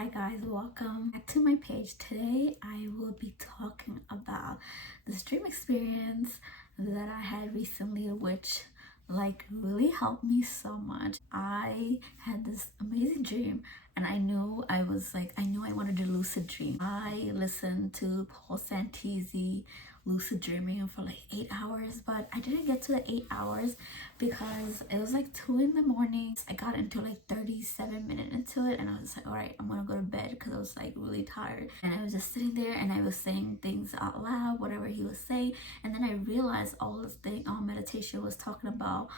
Hi guys, welcome back to my page. Today I will be talking about this dream experience that I had recently, which really helped me so much. I had this amazing dream and I knew I wanted to lucid dream. I listened to Paul Santizi lucid dreaming for like 8 hours, but I didn't get to the 8 hours because it was like 2 in the morning. I got into like 37 minutes into it and I was like, all right, I'm gonna go to bed because I was like really tired. And I was just sitting there and I was saying things out loud, whatever he was saying. And then I realized all this thing on meditation was talking about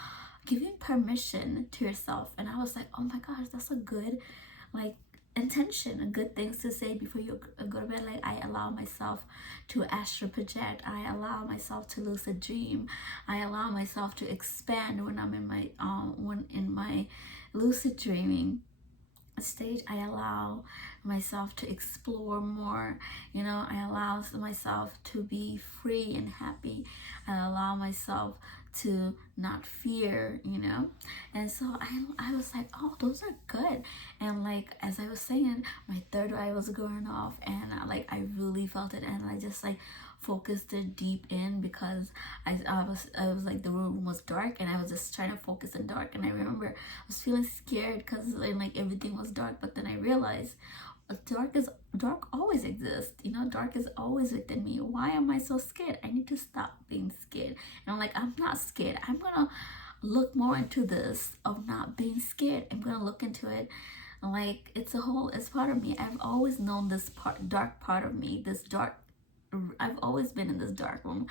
giving permission to yourself. And I was like, oh my gosh, that's a good intention, a good things to say before you go to bed. Like, I allow myself to astral project, I allow myself to lucid dream, I allow myself to expand when I'm in my lucid dreaming stage. I allow myself to explore more, I allow myself to be free and happy. I allow myself to not fear, and so I was like, oh, those are good. And like as I was saying, my third eye was going off and I really felt it, and I just focused it deep in because I was like, the room was dark and I was just trying to focus in dark. And I remember I was feeling scared because like everything was dark, but then I realized dark always exists, dark is always within me. Why am I so scared? I need to stop being scared. And I'm like, I'm not scared. I'm gonna look more into this of not being scared. I'm gonna look into it like it's part of me. I've always known this dark part of me, I've always been in this dark room.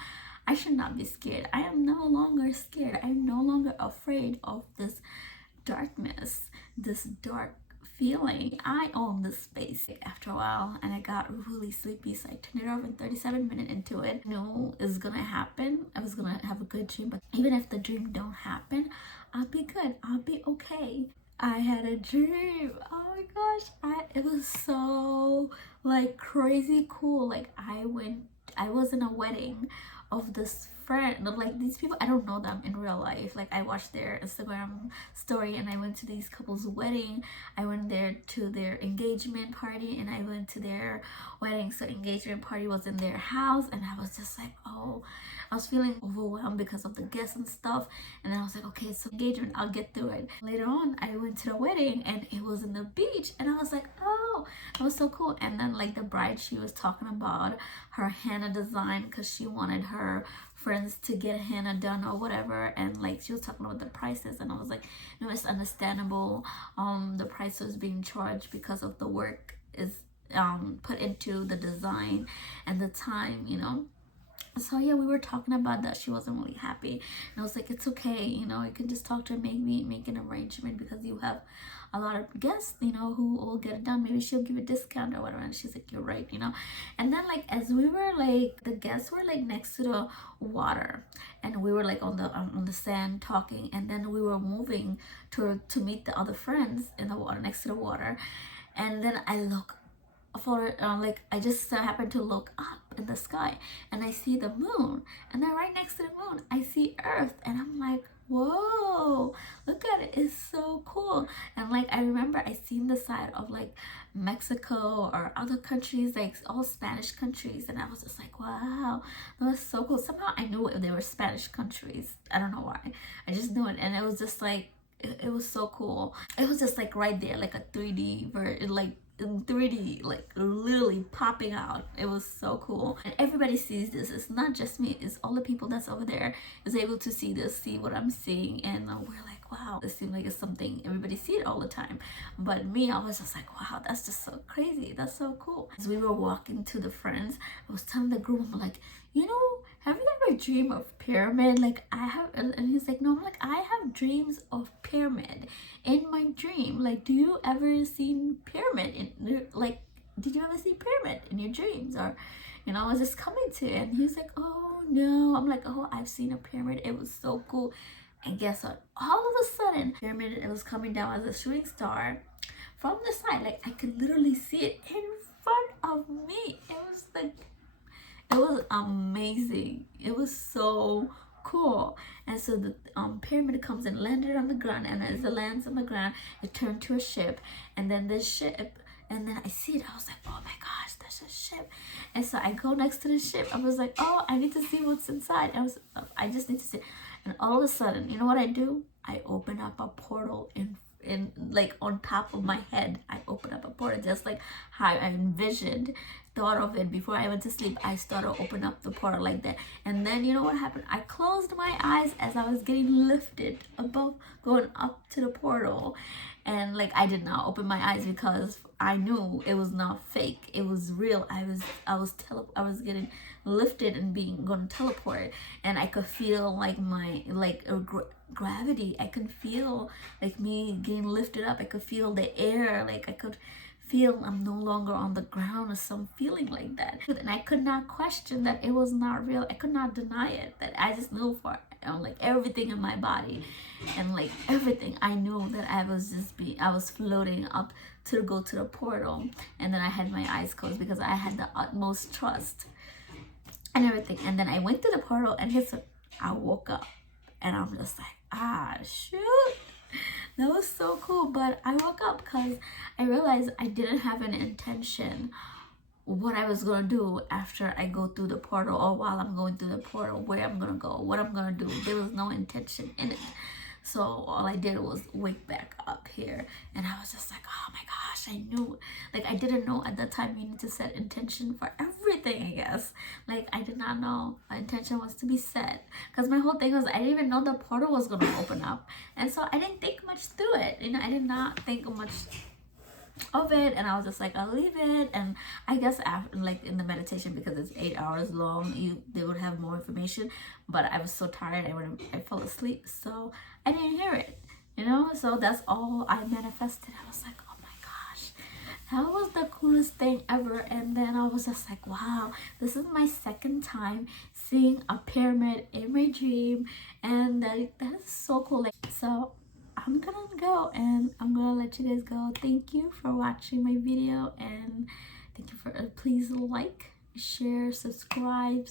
I should not be scared. I am no longer scared. I'm no longer afraid of this darkness, this dark feeling. I own this space. After a while, and I got really sleepy, so I turned it off in 37 minutes into it. I knew it's gonna happen. I was gonna have a good dream, but even if the dream don't happen, I'll be good. I'll be okay. I had a dream. Oh my gosh, it was so crazy cool. I was in a wedding of this friend. These people, I don't know them in real life. I watched their Instagram story and I went to these couples wedding. I went there to their engagement party and I went to their wedding. So engagement party was in their house and I was just like, oh, I was feeling overwhelmed because of the guests and stuff. And then I was like, okay, so engagement, I'll get through it. Later on, I went to the wedding and it was in the beach and I was like, oh, it was so cool. And then the bride, she was talking about her henna design because she wanted her friends to get henna done or whatever, and she was talking about the prices, and I was like, it's understandable. The price was being charged because of the work is put into the design and the time, So yeah, we were talking about that. She wasn't really happy and I was like, it's okay, you can just talk to her, make an arrangement because you have a lot of guests, who will get it done. Maybe she'll give a discount or whatever. And she's like, you're right, and then as we were the guests were next to the water and we were on the sand talking, and then we were moving to meet the other friends in the water, next to the water. And then I look for I just happened to look up in the sky and I see the moon, and then right next to the moon I see Earth, and I'm like, whoa, look at it, it's so cool. And I remember I seen the side of Mexico or other countries, all Spanish countries, and I was just like, wow, that was so cool. Somehow I knew they were Spanish countries. I don't know why, I just knew it. And it was just it was so cool. It was just right there, a 3D version, in 3D, literally popping out. It was so cool. And everybody sees this. It's not just me, it's all the people that's over there is able to see this, see what I'm seeing. And we're like, wow, this seems like it's something everybody see it all the time. But me, I was just like, wow, that's just so crazy. That's so cool. As we were walking to the friends, I was telling the group, I'm like, have you ever dreamed of pyramid? I have. And he's like, no. I'm like, I have dreams of pyramid in my dream. Do you ever seen pyramid in did you ever see pyramid in your dreams? Or I was just coming to it, and he's like, oh no. I'm like, oh, I've seen a pyramid, it was so cool. And guess what, all of a sudden pyramid, it was coming down as a shooting star from the side. I could literally see it in front of me. It was amazing. It was so cool. And so the pyramid comes and landed on the ground, and as it lands on the ground, it turned to a ship, and then this ship and then I see it. I was like, oh my gosh, that's a ship. And so I go next to the ship. I was like, oh, I need to see what's inside. I just need to see. And all of a sudden, you know what I do? I open up a portal in like on top of my head. I open up a portal, just like how I envisioned, thought of it before I went to sleep. I started open up the portal like that. And then you know what happened? I closed my eyes as I was getting lifted above, going up to the portal. And like I did not open my eyes because I knew it was not fake, it was real. I was getting lifted and being going to teleport, and I could feel like my gravity. I could feel like me getting lifted up. I could feel the air, like I could feel I'm no longer on the ground, or some feeling like that. And I could not question that it was not real. I could not deny it. That I just knew for like everything in my body, and like everything, I knew that I was floating up to go to the portal. And then I had my eyes closed because I had the utmost trust and everything. And then I went to the portal, and I woke up, and I'm just like, shoot, that was so cool. But I woke up because I realized I didn't have an intention what I was gonna do after I go through the portal, or while I'm going through the portal, where I'm gonna go, what I'm gonna do. There was no intention in it. So all I did was wake back up here, and I was just like, oh my gosh, I knew. Like I didn't know at that time you need to set intention for everything, I guess. Like I did not know my intention was to be set, because my whole thing was I didn't even know the portal was gonna open up, and so I didn't think much through it. You know, I did not think much of it, and I was just like, I'll leave it. And I guess after, like in the meditation, because it's 8 hours long, they would have more information, but I was so tired, I fell asleep, so I didn't hear it, you know. So that's all I manifested. I was like, oh my gosh, that was the coolest thing ever. And then I was just like, wow, this is my second time seeing a pyramid in my dream, and that is so cool. Like, so I'm gonna go, and I'm gonna let you guys go. Thank you for watching my video, and thank you for please like, share, subscribe,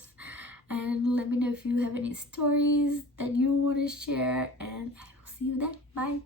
and let me know if you have any stories that you want to share, and I will see you then. Bye.